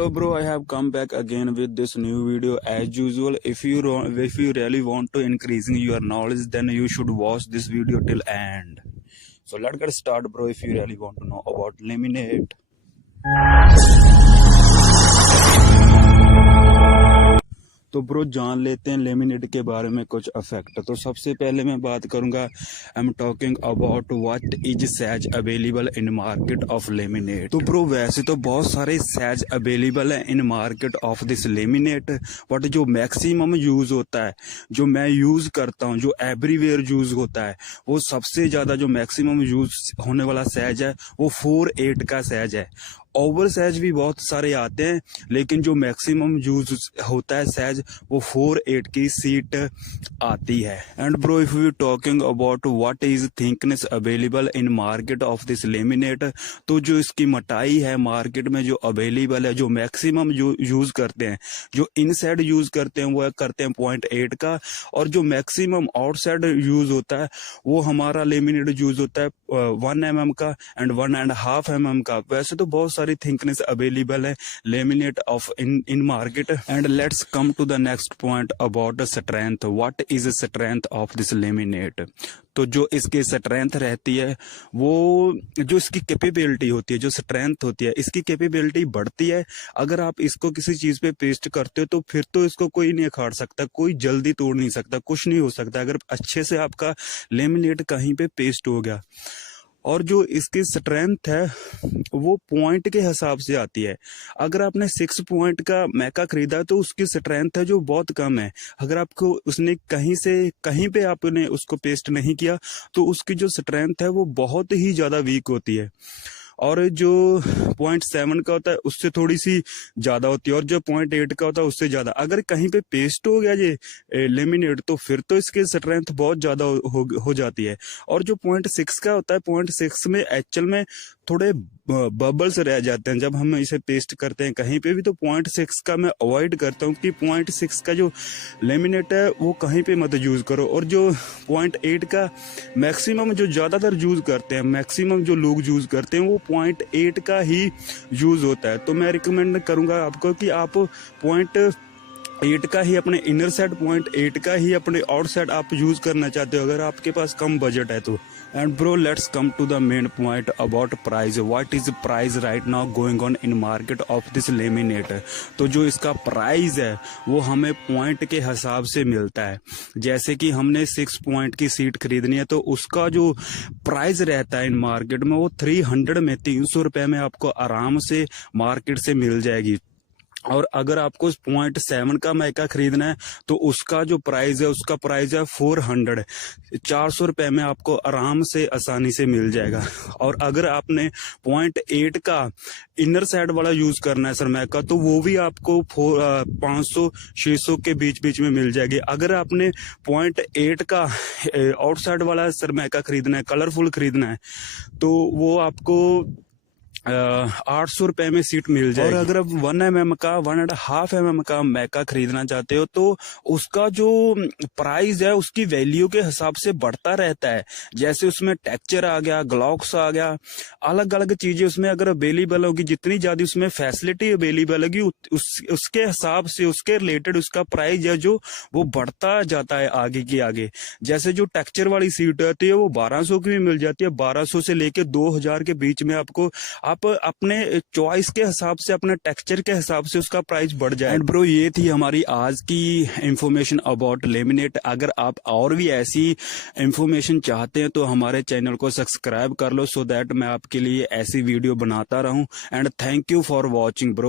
Hello bro, I have come back again with this new video as usual. If you really want to increasing your knowledge, then you should watch this video till end. So let's get started bro. If you really want to know about laminate. तो bro जान लेते हैं laminate के बारे में कुछ effect. तो सबसे पहले मैं बात करूंगा, I am talking about what is size available in market of laminate. तो ब्रो वैसे तो बहुत सारे साइज अवेलेबल है इन market of this laminate, but जो मैक्सिमम यूज होता है, जो मैं यूज करता हूं, जो एवरीवेयर यूज होता है, वो सबसे ज्यादा जो मैक्सिमम यूज होने वाला साइज है वो 4/8 का साइज है। ओवर साइज भी बहुत सारे आते हैं, लेकिन जो मैक्सिमम यूज होता है साइज वो 4/8 की सीट आती है। And bro if you talking about what is thickness available in market of this laminate, तो जो इसकी मोटाई है मार्केट में जो अवेलेबल है, जो मैक्सिमम जो यूज करते हैं, जो इनसाइड यूज करते हैं वो करते हैं 0.8 का, और जो मैक्सिमम आउटसाइड यूज होता है वो हमारा लेमिनेट यूज होता है 1 mm का एंड 1.5 mm का। वैसे तो बहुत सारी थिकनेस अवेलेबल है laminate of in market. And let's come to the next point about strength. What is strength of this laminate? तो जो इसकी स्ट्रेंथ रहती है, वो जो इसकी कैपेबिलिटी होती है, जो स्ट्रेंथ होती है, इसकी कैपेबिलिटी बढ़ती है अगर आप इसको किसी चीज पे पेस्ट करते हो, तो फिर तो इसको कोई नहीं अखाड़ सकता, कोई जल्दी तोड़ नहीं सकता, कुछ नहीं हो सकता अगर अच्छे से आपका लेमिनेट कहीं पे पेस्ट हो गया। और जो इसकी स्ट्रेंथ है वो पॉइंट के हिसाब से आती है। अगर आपने 6 पॉइंट का मैका खरीदा तो उसकी स्ट्रेंथ है जो बहुत कम है। अगर आपको उसने कहीं पे आपने उसको पेस्ट नहीं किया तो उसकी जो स्ट्रेंथ है वो बहुत ही ज्यादा वीक होती है। और जो 0.7 का होता है उससे थोड़ी सी ज्यादा होती है, और जो 0.8 का होता है उससे ज्यादा। अगर कहीं पे पेस्ट हो गया ये लेमिनेट तो फिर तो इसकी स्ट्रेंथ बहुत ज्यादा हो जाती है। और जो 0.6 का होता है, 0.6 में एक्चुअल में थोड़े बबल्स रह जाते हैं जब हम इसे पेस्ट करते हैं कहीं पे भी। तो 0.6 का मैं अवॉइड करता हूँ कि 0.6 का जो लेमिनेट है वो कहीं पे मत यूज करो। और जो 0.8 का मैक्सिमम जो ज्यादातर यूज करते हैं, मैक्सिमम जो लोग यूज करते हैं वो 0.8 का ही यूज होता है। तो मैं रिकमेंड करूंगा आपको कि आप 0.8 का ही अपने इनर साइड, 0.8 का ही अपने आउट साइड आप यूज करना चाहते हो अगर आपके पास कम बजट है तो। And bro let's come to the main point about price. What is price right now going on in market of this laminate? तो जो इसका प्राइस है वो हमें पॉइंट के हिसाब से मिलता है। जैसे कि हमने 6 पॉइंट की सीट खरीदनी है तो उसका जो प्राइस रहता है इन मार्केट में वो 300 रुपए में आपको आराम से मार्केट से मिल जाएगी। और अगर आपको 0.7 का मैका खरीदना है तो उसका जो प्राइस है, उसका प्राइस है 400 रुपए में आपको आराम से आसानी से मिल जाएगा। और अगर आपने 0.8 का इनर साइड वाला यूज करना है सरमैका तो वो भी आपको 500-600 के बीच में मिल जाएगी। अगर आपने 0.8 का आउटसाइड वाला सरमैका खरीदना है, कलरफुल खरीदना है, तो वो आपको 800 रुपए में सीट मिल जाएगी। और अगर आप 1 mm का 1.5 mm का मैका खरीदना चाहते हो तो उसका जो प्राइस है उसकी वैल्यू के हिसाब से बढ़ता रहता है। जैसे उसमें टेक्सचर आ गया, ग्लॉक्स आ गया, अलग अलग चीजें उसमें अगर अवेलेबल होगी, जितनी ज्यादा उसमें फैसिलिटी अवेलेबल होगी उसके हिसाब से, उसके रिलेटेड उसका प्राइस है जो वो बढ़ता जाता है आगे की आगे। जैसे जो टेक्सचर वाली सीट आती है वो 1200 की भी मिल जाती है, 1200 से लेके 2000 के बीच में आपको आप अपने चॉइस के हिसाब से, अपने टेक्सचर के हिसाब से उसका प्राइस बढ़ जाए। एंड ब्रो ये थी हमारी आज की इंफॉर्मेशन अबाउट लेमिनेट। अगर आप और भी ऐसी इंफॉर्मेशन चाहते हैं तो हमारे चैनल को सब्सक्राइब कर लो, सो दैट मैं आपके लिए ऐसी वीडियो बनाता रहूं। And thank you for watching bro.